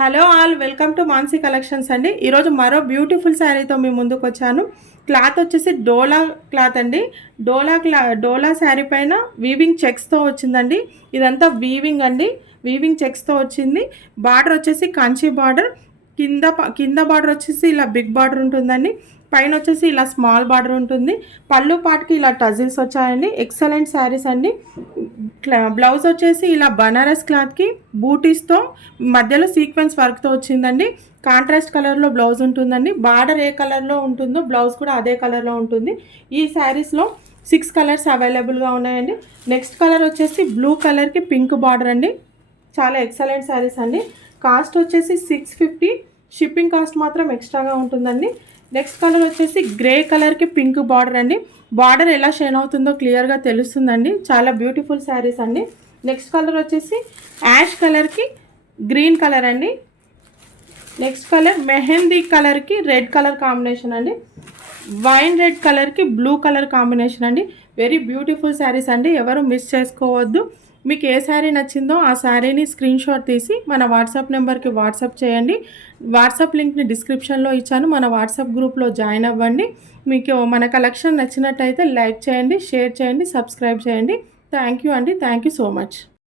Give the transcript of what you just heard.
Hello all, welcome to Mansi collections అండి. ఈరోజు మరో బ్యూటిఫుల్ శారీతో మీ ముందుకు వచ్చాను. క్లాత్ వచ్చేసి డోలా క్లాత్ అండి. డోలా శారీ పైన వీవింగ్ చెక్స్తో వచ్చిందండి. ఇదంతా వీవింగ్ అండి, వీవింగ్ చెక్స్తో వచ్చింది. బార్డర్ వచ్చేసి కంచి బార్డర్, కింద బార్డర్ వచ్చేసి ఇలా బిగ్ బార్డర్ ఉంటుందండి. పైన వచ్చేసి ఇలా స్మాల్ బార్డర్ ఉంటుంది. పళ్ళు పాటుకి ఇలా టజిల్స్ వచ్చాయండి. ఎక్సలెంట్ శారీస్ అండి. బ్లౌజ్ వచ్చేసి ఇలా బనారస్ క్లాత్కి బూటీస్తో మధ్యలో సీక్వెన్స్ వర్క్తో వచ్చిందండి. కాంట్రాస్ట్ కలర్లో బ్లౌజ్ ఉంటుందండి. బార్డర్ ఏ కలర్లో ఉంటుందో బ్లౌజ్ కూడా అదే కలర్లో ఉంటుంది. ఈ శారీస్లో 6 కలర్స్ అవైలబుల్గా ఉన్నాయండి. నెక్స్ట్ కలర్ వచ్చేసి బ్లూ కలర్కి పింక్ బార్డర్ అండి. చాలా ఎక్సలెంట్ శారీస్ అండి. కాస్ట్ వచ్చేసి 650. షిప్పింగ్ కాస్ట్ మాత్రం ఎక్స్ట్రాగా ఉంటుందండి. నెక్స్ట్ కలర్ వచ్చేసి గ్రే కలర్కి పింక్ బార్డర్ అండి. బార్డర్ ఎలా షైన్ అవుతుందో క్లియర్గా తెలుస్తుందండి. చాలా బ్యూటిఫుల్ శారీస్ అండి. నెక్స్ట్ కలర్ వచ్చేసి యాష్ కలర్కి గ్రీన్ కలర్ అండి. నెక్స్ట్ కలర్ మెహందీ కలర్కి రెడ్ కలర్ కాంబినేషన్ అండి. వైన్ రెడ్ కలర్కి బ్లూ కలర్ కాంబినేషన్ అండి. వెరీ బ్యూటిఫుల్ శారీస్ అండి, ఎవరు మిస్ చేసుకోవద్దు. మీకు ఏ శారీ నచ్చిందో ఆ శారీని స్క్రీన్ షాట్ తీసి మన వాట్సాప్ నెంబర్కి వాట్సాప్ చేయండి. వాట్సాప్ లింక్ని డిస్క్రిప్షన్లో ఇచ్చాను. మన వాట్సాప్ గ్రూప్లో జాయిన్ అవ్వండి. మీకు మన కలెక్షన్ నచ్చినట్టయితే లైక్ చేయండి, షేర్ చేయండి, సబ్స్క్రైబ్ చేయండి. థ్యాంక్ యూ అండి. Thank you so much.